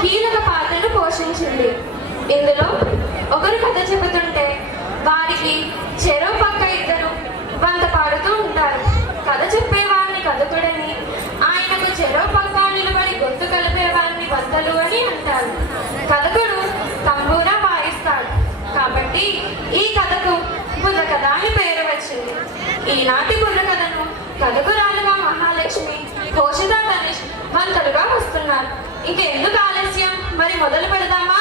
కీలక పాత్రను పోషించింది. ఇందులో ఒకరు కథ చెబుతుంటే వారికి చెరో పక్క ఇద్దరు వంత పాడుతూ ఉంటారు. కథ చెప్పేవారిని కథకుడని ఆయనకు చెరో పక్క నిలబడి గొంతు కలిపేవారిని వంతలు అని అంటారు. కథకుడు తంబూరా వాయిస్తాడు కాబట్టి ఈ కథకు బుర్ర అని పేరు వచ్చింది. ఈనాటి బుర్ర కథను కథకురాలుగా మహాలక్ష్మి పోషిత గణేష్ వంతలుగా వస్తున్నారు. ఇంకెందుకు ఆలస్యం? మరి మొదలు పెడదామా?